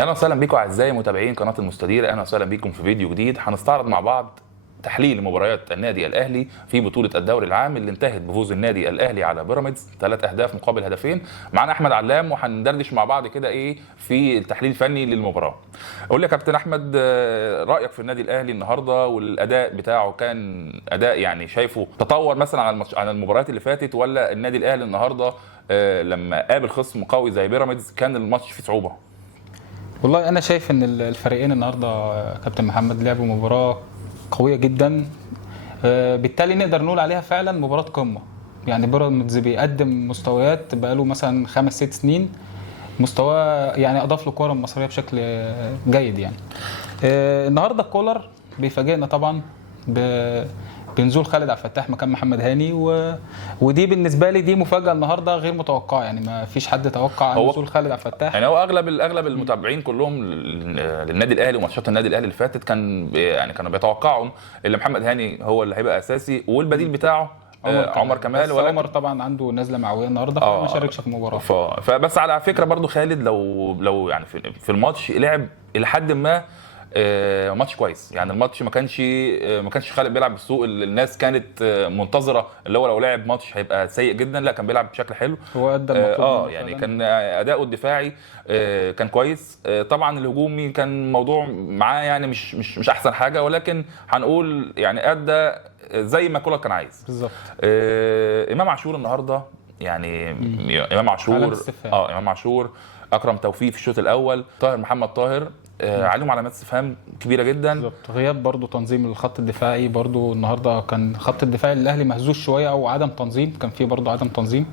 اهلا وسهلا بكم اعزائي متابعين قناه المستدير، اهلا وسهلا بكم في فيديو جديد. هنستعرض مع بعض تحليل مباريات النادي الاهلي في بطوله الدوري العام اللي انتهت بفوز النادي الاهلي على بيراميدز 3 اهداف مقابل هدفين. معانا احمد علام وهندردش مع بعض كده في التحليل الفني للمباراه. قول لي يا كابتن احمد، رايك في النادي الاهلي النهارده والاداء بتاعه، كان اداء يعني شايفه تطور مثلا عن المباريات اللي فاتت، ولا النادي الاهلي النهارده لما قابل خصم قوي زي بيراميدز كان الماتش فيه صعوبه؟ والله انا شايف ان الفريقين النهارده كابتن محمد لعبوا مباراه قويه جدا، بالتالي نقدر نقول عليها فعلا مباراه قمه. يعني بيراميدز بيقدم مستويات بقاله مثلا 5-6 سنين، مستوى يعني اضاف للكره المصريه بشكل جيد. يعني النهارده كولر بيفاجئنا طبعا بنزول خالد عبد الفتاح مكان محمد هاني، ودي بالنسبه لي دي مفاجاه النهارده غير متوقعه. يعني ما فيش حد توقع نزول خالد عبد الفتاح. يعني هو اغلب المتابعين كلهم للنادي الاهلي وماتشات النادي الاهلي اللي فاتت كانوا بيتوقعوا ان محمد هاني هو اللي هيبقى اساسي والبديل بتاعه عمر كمال. ولكن عمر طبعا عنده نزله معويه النهارده فما شاركش في المباراه. فبس على فكره برضو خالد لو يعني في الماتش لعب الى حد ما ماتش كويس. يعني الماتش ما كانش خالد بيلعب بالسوء اللي الناس كانت منتظره، اللي هو لو لعب ماتش هيبقى سيء جدا. لا، كان بيلعب بشكل حلو. هو ادى المطلوب يعني كان اداؤه الدفاعي كان كويس. طبعا الهجومي كان موضوع معاه يعني مش احسن حاجه، ولكن هنقول يعني ادى زي ما كولر كان عايز بالظبط. امام عاشور النهارده يعني امام عاشور اكرم توفيق في الشوط الاول، محمد طاهر عليهم علامات استفهام كبيره جدا. بالظبط. غياب برضو تنظيم الخط الدفاعي، برضو النهارده كان خط الدفاع الاهلي مهزوز شويه، او عدم تنظيم، كان فيه برضو عدم تنظيم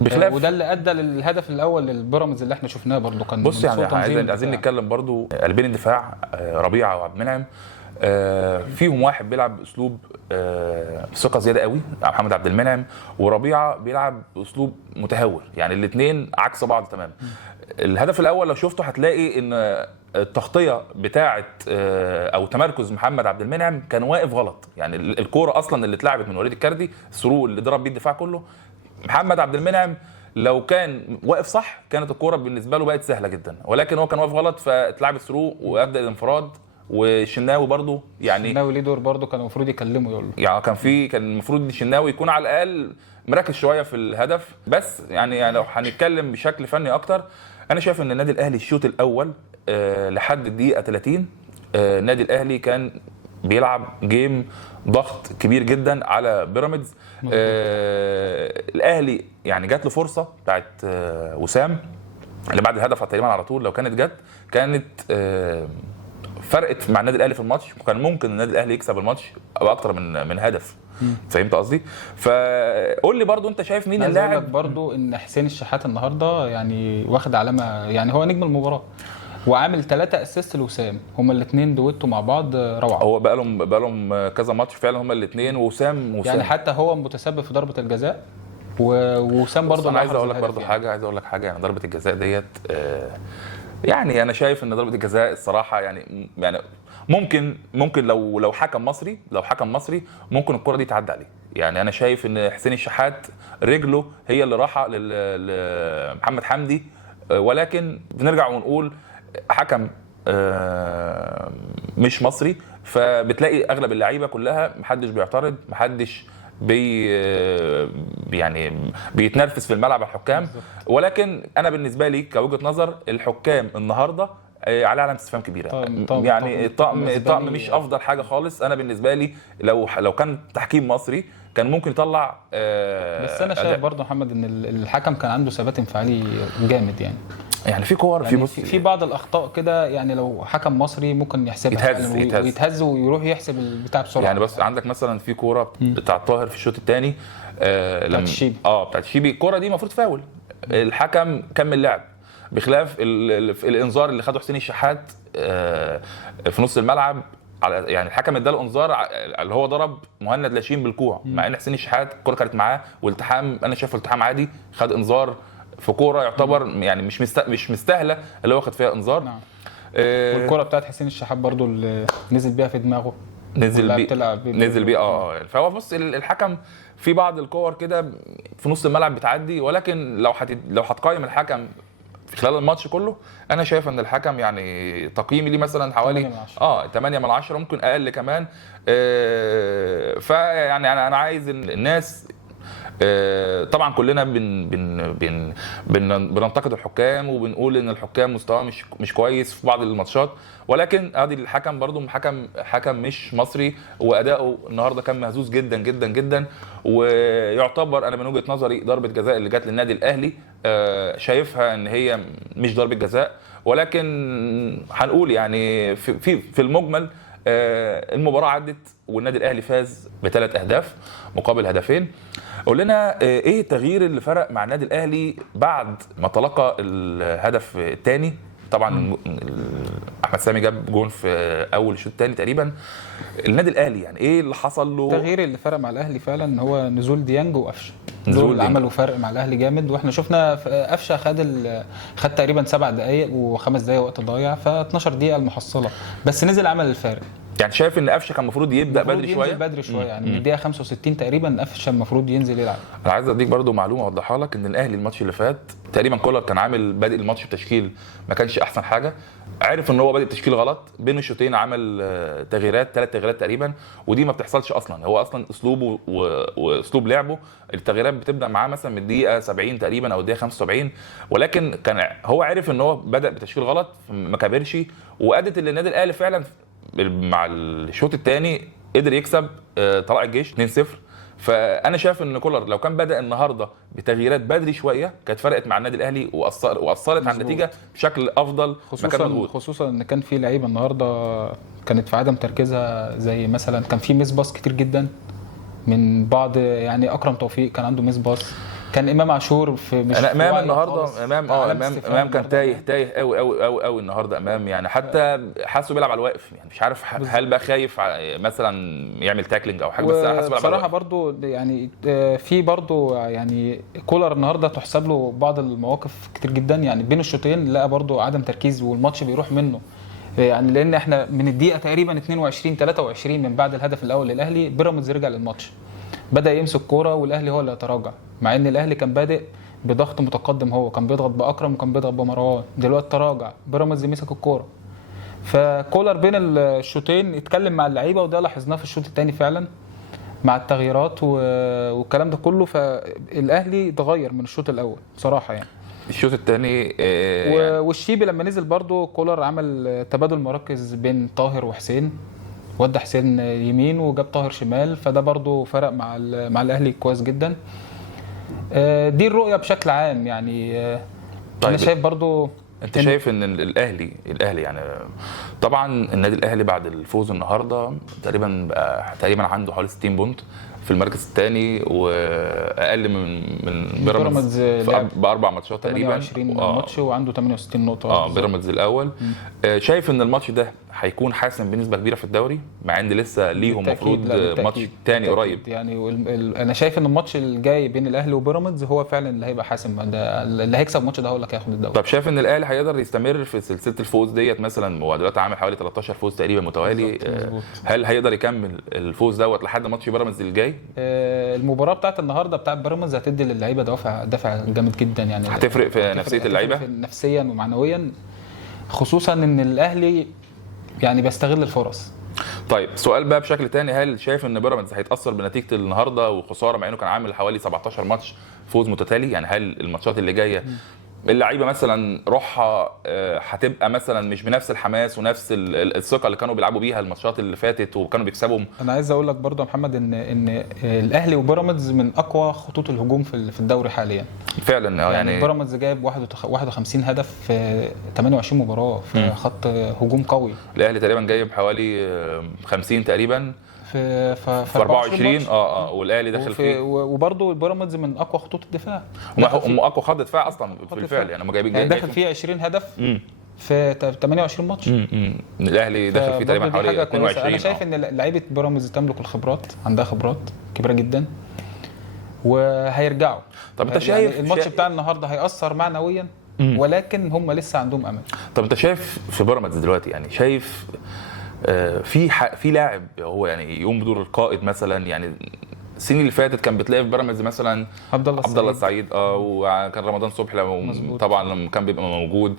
بخلاف وده اللي ادى للهدف الاول للبيراميدز اللي احنا شفناه. برضو كان بص يعني عايزين نتكلم برضو قلبين الدفاع ربيعه وعبد المنعم، فيهم واحد بيلعب باسلوب ثقه زياده قوي، محمد عبد المنعم، وربيعه بيلعب باسلوب متهور. يعني الاثنين عكس بعض تماما. الهدف الاول لو شفته هتلاقي ان التغطيه بتاعه او تمركز محمد عبد المنعم كان واقف غلط. يعني الكوره اصلا اللي اتلعبت من وليد الكردي، الثرو اللي ضرب بيه الدفاع كله، محمد عبد المنعم لو كان واقف صح كانت الكوره بالنسبه له بقت سهله جدا، ولكن هو كان واقف غلط فاتلعبت ثرو وابدا الانفراد. والشناوي برضو يعني الشناوي ليه دور برضو، كان المفروض يكلمه يقول له يعني كان المفروض الشناوي يكون على الاقل مركز شويه في الهدف. بس يعني لو هنتكلم بشكل فني اكتر، انا شايف ان النادي الاهلي الشوط الاول لحد الدقيقه 30 النادي الاهلي كان بيلعب جيم ضغط كبير جدا على بيراميدز. الاهلي يعني جات له فرصه بتاعت وسام اللي بعد الهدف تقريبا على طول، لو كانت جت كانت فرقت مع النادي الاهلي في الماتش، وكان ممكن النادي الاهلي يكسب الماتش باكتر من هدف. فهمت قصدي؟ فقول لي برضو انت شايف مين اللاعب. عايز برضو ان حسين الشحات النهارده يعني واخد علامه، يعني هو نجم المباراه وعامل 3 اسيست لوسام. هما الاثنين دويتو مع بعض روعه. هو بقى لهم كذا ماتش فعلا هما الاثنين، وسام يعني حتى هو متسبب في ضربه الجزاء، وسام برضو. انا عايز اقول لك برضو حاجه، يعني ضربه الجزاء ديت يعني انا شايف ان ضربه الجزاء الصراحه يعني ممكن لو حكم مصري ممكن الكره دي تعدي عليه. يعني انا شايف ان حسين الشحات رجله هي اللي راحه لمحمد حمدي، ولكن بنرجع ونقول حكم مش مصري، فبتلاقي اغلب اللعيبه كلها محدش بيعترض، محدش يعني بيتنرفز في الملعب الحكام. ولكن انا بالنسبه لي كوجهه نظر الحكام النهارده على علامه استفهام كبيره. يعني الطقم مش افضل حاجه خالص. انا بالنسبه لي لو كان تحكيم مصري كان ممكن يطلع بس انا شايف برضه محمد ان الحكم كان عنده ثبات انفعالي جامد. يعني في كور يعني في بعض الاخطاء كده، يعني لو حكم مصري ممكن يحسبها يتهز ويروح يحسب البتاع بسرعه. يعني بس عندك مثلا في كوره بتاع طاهر في الشوط الثاني بتاعت الشيبي بتاعت الشيبي، الكوره دي المفروض فاول، الحكم كمل لعب، بخلاف الانذار اللي خده حسين الشحات في نص الملعب. يعني الحكم اداله انذار اللي هو ضرب مهند لاشين بالكوع، مع ان حسين الشحات الكوره كانت معاه والتحام، انا شايف التحام عادي، خد انذار في كوره يعتبر يعني مش مستاهله اللي هو واخد فيها انذار. نعم. والكوره بتاعت حسين الشحات برضو اللي نزل بيها في دماغه، نزل بيه فهو بص الحكم في بعض الكور كده في نص الملعب بتعدي، ولكن لو هتقيم الحكم في خلال الماتش كله انا شايف ان الحكم يعني تقييمي ليه مثلا حوالي 8 من 10 ممكن اقل كمان. فيعني انا عايز الناس طبعا كلنا بننتقد الحكام وبنقول ان الحكام مستواه مش كويس في بعض الماتشات، ولكن ادي الحكم برضو حكم مش مصري، واداؤه النهارده كان مهزوز جدا جدا جدا. ويعتبر انا من وجهة نظري ضربة جزاء اللي جت للنادي الاهلي شايفها ان هي مش ضربة جزاء، ولكن هنقول يعني في المجمل المباراة عدت والنادي الاهلي فاز ب3 اهداف مقابل هدفين. قول لنا ايه التغيير اللي فرق مع النادي الاهلي بعد ما تلقى الهدف الثاني؟ طبعا احمد سامي جاب جون في اول شوط الثاني تقريبا. النادي الاهلي يعني ايه اللي حصل له؟ التغيير اللي فرق مع الاهلي فعلا هو نزول ديانج وقفشه، دول اللي عملوا فرق مع الاهلي جامد. واحنا شفنا قفشه خد تقريبا 7 دقائق و5 دقائق وقت ضايع، ف 12 دقيقه المحصله، بس نزل عمل الفارق. يعني شايف ان قفشه كان المفروض يبدا بدري شويه يعني من الدقيقه 65 تقريبا قفشه المفروض ينزل يلعب. انا عايز اديك برضو معلومه اوضحها لك، ان الاهلي الماتش اللي فات تقريبا كولر كان عامل بادئ الماتش بتشكيل ما كانش احسن حاجه، عارف ان هو بادئ تشكيل غلط، بين الشوطين عمل تغييرات 3 تغييرات تقريبا، ودي ما بتحصلش اصلا. هو اصلا اسلوبه واسلوب لعبه التغييرات بتبدا معاه مثلا من الدقيقه 70 تقريبا او الدقيقه 75، ولكن كان هو عارف ان هو بدا بتشكيل غلط ما كبرش، وادت اللي النادي الاهلي فعلا مع الشوط الثاني قدر يكسب طلائع الجيش 2-0. فانا شايف ان كولر لو كان بدا النهارده بتغييرات بدري شويه كانت فرقت مع النادي الاهلي واثرت على النتيجه بشكل افضل، خصوصا ان كان في لعيبه النهارده كانت في عدم تركيزها، زي مثلا كان في ميس باص كتير جدا من بعض، يعني اكرم توفيق كان عنده ميس باص، كان امام عاشور في مش انا امام النهارده امام كان تايه قوي قوي قوي قوي النهارده امام، يعني حتى حاسه بيلعب على الواقف، يعني مش عارف هل بقى خايف مثلا يعمل تاكلينج او حاجه، بس انا حاسه بيلعب بصراحه برضو يعني في برضو يعني كولر النهارده تحسب له بعض المواقف كتير جدا، يعني بين الشوطين لقى برضو عدم تركيز والماتش بيروح منه، يعني لان احنا من الدقيقه تقريبا 22 23 من بعد الهدف الاول للاهلي بيراميدز رجع للماتش، بدا يمسك كوره والاهلي هو اللي يتراجع، مع ان الاهلي كان بادئ بضغط متقدم، هو كان بيضغط باكرم وكان بيضغط بمروان، دلوقتي تراجع بيراميدز مسك الكوره. فكولر بين الشوطين اتكلم مع اللعيبه، وده لاحظناه في الشوط الثاني فعلا مع التغييرات والكلام ده كله، فالاهلي اتغير من الشوط الاول بصراحه يعني. الشوط الثاني والشيبي لما نزل برضو كولر عمل تبادل مراكز بين طاهر وحسين، ودى حسين يمين وجاب طاهر شمال، فده برضو فرق مع الاهلي كويس جدا. دي الرؤيه بشكل عام يعني. طيب انا شايف برضو انت شايف ان الاهلي يعني طبعا النادي الاهلي بعد الفوز النهارده تقريبا عنده حوالي 60 بونت في المركز الثاني، واقل من بيراميدز باربع ماتشات تقريبا، 28 ماتش وعنده 68 نقطه. بيراميدز الاول. شايف ان الماتش ده هيكون حاسم بنسبه كبيره في الدوري، مع ان لسه ليهم المفروض ماتش ثاني قريب يعني. انا شايف ان الماتش الجاي بين الاهلي وبيراميدز هو فعلا اللي هيبقى حاسم، ده اللي هيكسب الماتش ده هو اللي هياخد الدوري. طب شايف ان الاهلي هيقدر يستمر في سلسله الفوز ديت مثلا؟ هو دلوقتي عامل حوالي 13 فوز تقريبا متوالي، هل هيقدر يكمل الفوز دوت لحد ماتش بيراميدز الجاي؟ المباراه بتاعت النهارده بتاعت بيراميدز هتدي للعيبه دافع جامد جدا، يعني هتفرق في نفسيه اللعيبه نفسيا ومعنويا، خصوصا ان الاهلي يعني بيستغل الفرص. طيب سؤال بقى بشكل تاني، هل شايف ان بيراميدز هيتاثر بنتيجه النهارده وخساره، مع انه كان عامل حوالي 17 ماتش فوز متتالي؟ يعني هل الماتشات اللي جايه اللعيبه مثلا روحها هتبقى مثلا مش بنفس الحماس ونفس الثقه اللي كانوا بيلعبوا بيها الماتشات اللي فاتت وكانوا بيكسبهم؟ انا عايز اقول لك برضو يا محمد ان الاهلي وبيراميدز من اقوى خطوط الهجوم في الدوري حاليا فعلا. يعني بيراميدز جايب 51 هدف في 28 مباراه، في خط هجوم قوي. الاهلي تقريبا جايب حوالي 50 تقريبا في 24 والاهلي داخل فيه، وبرده البيراميدز من اقوى خطوط الدفاع، هم اقوى خط دفاع اصلا بالفعل، يعني هم جايبين يعني داخل فيه 20 هدف في 28 ماتش. الاهلي داخل فيه تقريبا حوالي 22. انا شايف ان لعيبه بيراميدز تملك الخبرات، عندها خبرات كبيره جدا وهيرجعوا. طب انت شايف يعني الماتش بتاع النهارده هيأثر معنويا، ولكن هم لسه عندهم امل. طب انت شايف في بيراميدز دلوقتي، يعني شايف في لاعب هو يعني يقوم بدور القائد مثلا، يعني السنين اللي فاتت كان بتلاقي في بيراميدز مثلا عبد الله السعيد وكان رمضان صبحي طبعا لما كان بيبقى موجود.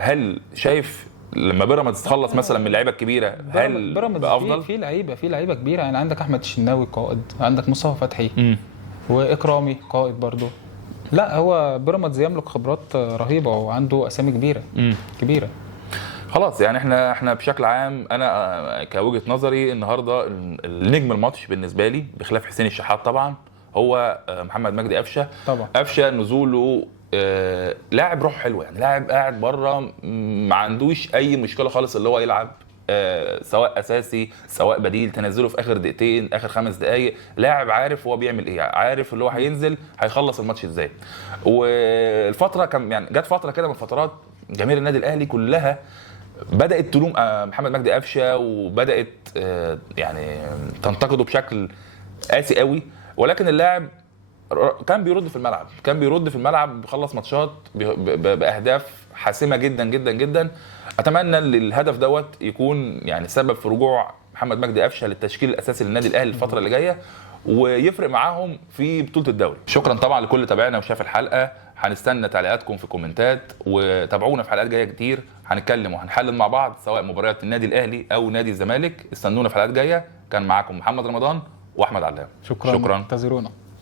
هل شايف لما بيراميدز تخلص مثلا من اللعيبه الكبيره هل بيراميدز بقى افضل؟ في لعيبه كبيره يعني، عندك احمد الشناوي قائد، عندك مصطفى فتحي واكرامي قائد برضو. لا هو بيراميدز يملك خبرات رهيبه وعنده اسامي كبيره. خلاص يعني احنا بشكل عام انا كوجهه نظري النهارده النجم الماتش بالنسبه لي بخلاف حسين الشحات طبعا هو محمد مجدي قفشه. طبعا قفشه نزوله لاعب روح حلوه، يعني لاعب قاعد بره ما عندوش اي مشكله خالص اللي هو يلعب سواء اساسي سواء بديل، تنزله في اخر دقيقتين اخر 5 دقائق، لاعب عارف هو بيعمل ايه، عارف اللي هو هينزل هيخلص الماتش ازاي. والفتره كان يعني جت فتره كده من فترات جماهير النادي الاهلي كلها بدات تلوم محمد مجدي قفشه وبدات يعني تنتقده بشكل قاسي قوي، ولكن اللاعب كان بيرد في الملعب بيخلص ماتشات باهداف حاسمه جدا جدا جدا. اتمنى ان الهدف دوت يكون يعني سبب في رجوع محمد مجدي قفشه للتشكيل الاساسي للنادي الاهلي الفتره اللي جايه ويفرق معاهم في بطوله الدوري. شكرا طبعا لكل تابعنا وشاف الحلقه، هنستنى تعليقاتكم في الكومنتات وتابعونا في حلقات جايه كتير، هنتكلم وهنحلل مع بعض سواء مباريات النادي الاهلي او نادي الزمالك. استنونا في حلقات جايه. كان معاكم محمد رمضان واحمد علام. شكرا انتظرونا.